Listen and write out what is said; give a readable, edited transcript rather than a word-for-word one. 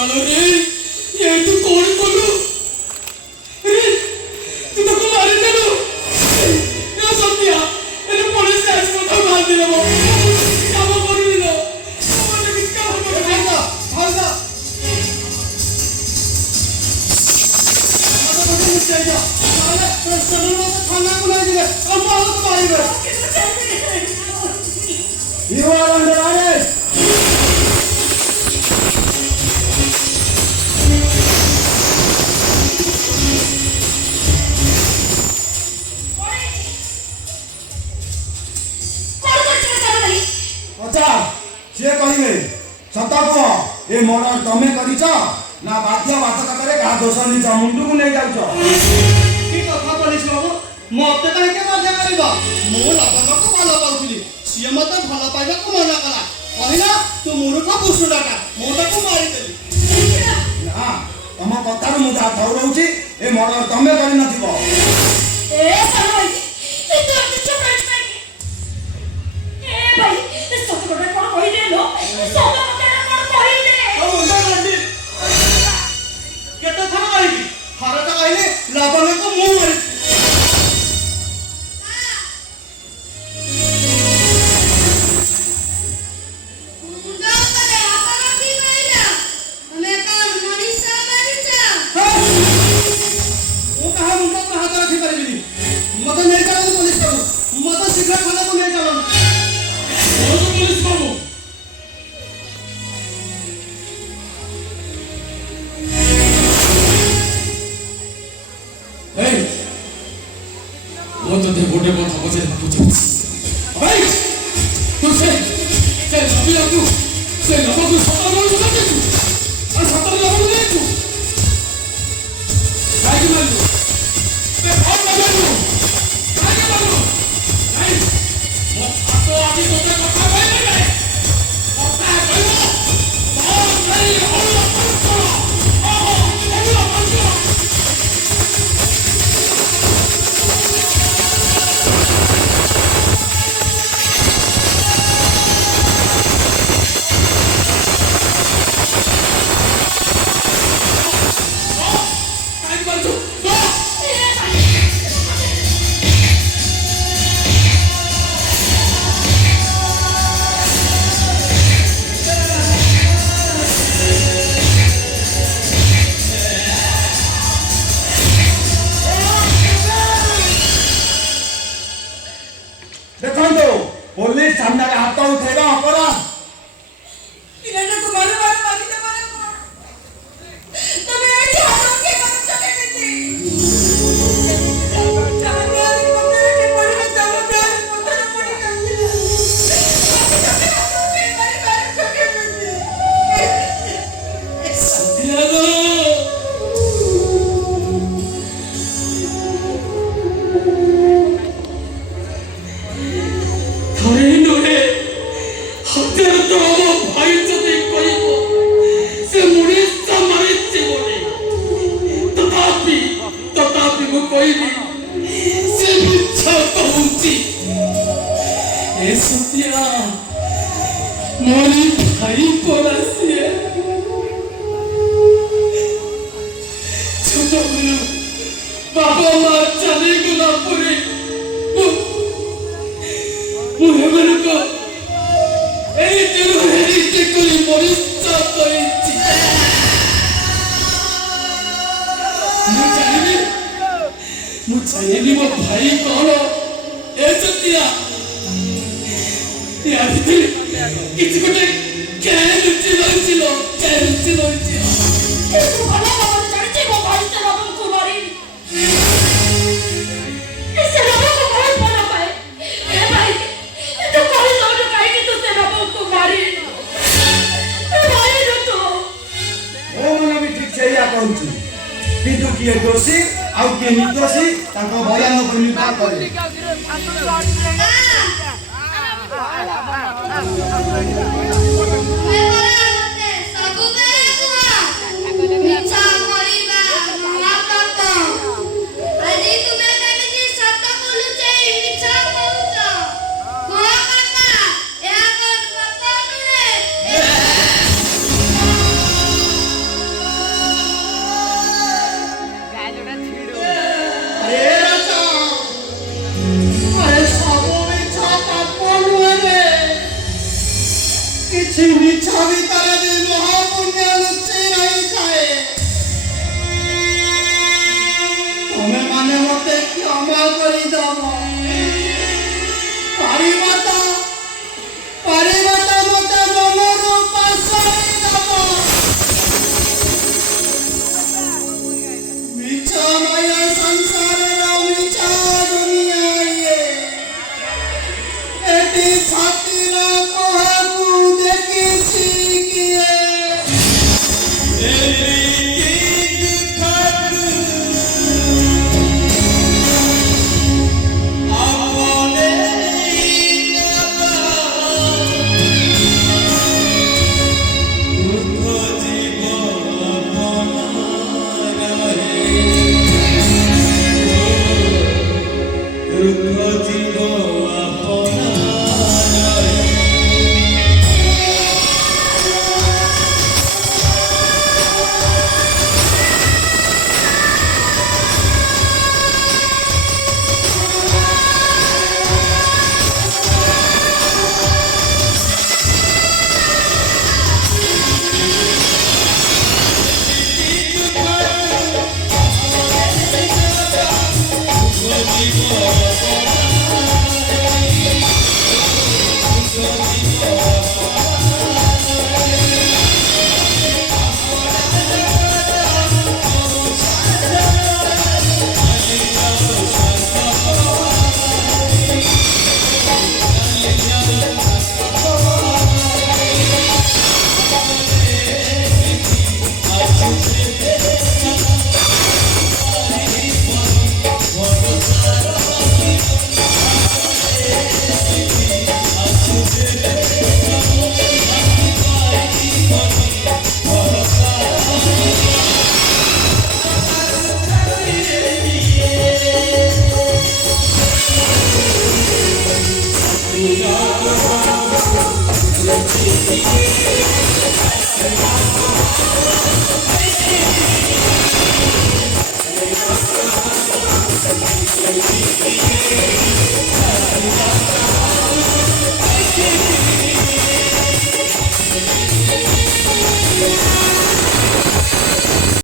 बोलालो रे ये तू कौन बोलू रे तू तो मारे देलो या सत्या ये पुलिस ने आज को मार दिया वो काम कर दिलो मैंने किसका भागा भागा तो मुझे चाहिए साले सलून में खाना बुला दिया अब मारो तो मारेगा You are under arrest. अच्छा से कहिबे सता को ए मर्डर तमे करिछ ना बाध्य बाधकतारे का दोष निज मुंडू को नै जाउछ की कथा पुलिस बाबू मते काहे के बाध्य करबा मो लाभक को भलो पाउथिली सिए मते भलो पाइबा को मना कला कहिला तू मूर्ख पुसुडाका मोटा को मारि देली ना तम कथार मु जा धौरउची ए मर्डर तमे करि नथिबो ए सालो ए तो चुप रह ए भाई सत कोटा कोन कहि देलो सत कोटा कोन कहि दे ओ गंडी केते थन मारिबी हारत कहिले लाभक को मु मारि पुलिस सामने हाथ उठेगा अपराध इन्हें को मारे मारे मारी दे मारे तमे ऐसे हाथों के कर चले गए जानवर पकड़ के पड़े जानवर पकड़ पड़ी गई मारे मारे चले गए सत्यालो मोरी भाई पड़ासी छोट गुरु बाबा माँ चले गला परे मुझे मेरे को ए तेरे हेरी के कोई मरिचा करेंची मुझे वो भाई कौन ए सत्या या भीतर किसी को क्या लुच्ची लुच्ची ये तो भला बाबा चढ़ते वो भाई से बाबा को मारी इससे बाबा को मार पाना पाए ए भाई तो कोई लोग कहेंगे तो से बाबा को मारी भाई रो तो ओ मने भी ठीक से या कहूची किंतु किए दोषी आउ किए निर्दोषी ताको बयान करनी का करे କିଛି ମିଛ ଭିତରେ ବି ମହାପୁଣ୍ୟ ଲୁଚି ରହିଥାଏ। ତମେ ମାନେ ମତେ କ୍ଷମା କରିଦବ। ପାରିବ ତ ମତେ ମନରୁ ପାସେଇ ଦବ। ମିଛ ମାୟା ସଂସାରର ମିଛ ଦୁନିଆ ଇଏ। ଏଠି ଛାତିର କୋହକୁ ଦେଖିଛି କିଏ? Thank you.